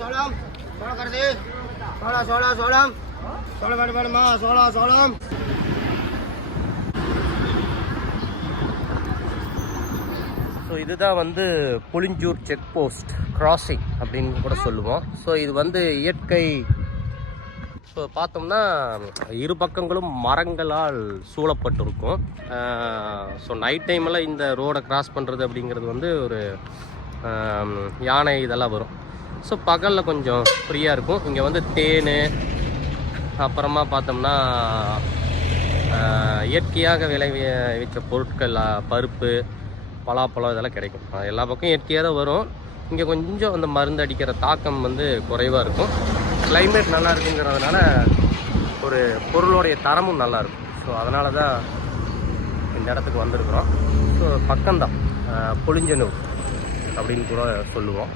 சோளம் கருது சோளம் வேணுமா சோளம். ஸோ இதுதான் வந்து புளிஞ்சூர் செக் போஸ்ட் கிராசிங் அப்படின்னு கூட சொல்லுவோம். ஸோ இது வந்து இயற்கை. ஸோ பார்த்தோம்னா இரு பக்கங்களும் மரங்களால் சூழப்பட்டிருக்கும். ஸோ நைட் டைமில் இந்த ரோடை கிராஸ் பண்ணுறது அப்படிங்கிறது வந்து ஒரு யானை இதெல்லாம் வரும். ஸோ பகலில் கொஞ்சம் ஃப்ரீயாக இருக்கும். இங்கே வந்து தேன், அப்புறமா பார்த்தோம்னா இயற்கையாக விளைவிச்ச பொருட்கள், பருப்பு, பலாப்பழம் இதெல்லாம் கிடைக்கும். எல்லா பக்கம் இயற்கையாக தான் வரும். இங்கே கொஞ்சம் அந்த மருந்து அடிக்கிற தாக்கம் வந்து குறைவாக இருக்கும். கிளைமேட் நல்லா இருக்குங்கிறதுனால ஒரு பொருளுடைய தரமும் நல்லாயிருக்கும். ஸோ அதனால தான் இந்த இடத்துக்கு வந்திருக்கிறோம். ஸோ பக்கம்தான் புளிஞ்சனூர் அப்படின்னு கூட சொல்லுவோம்.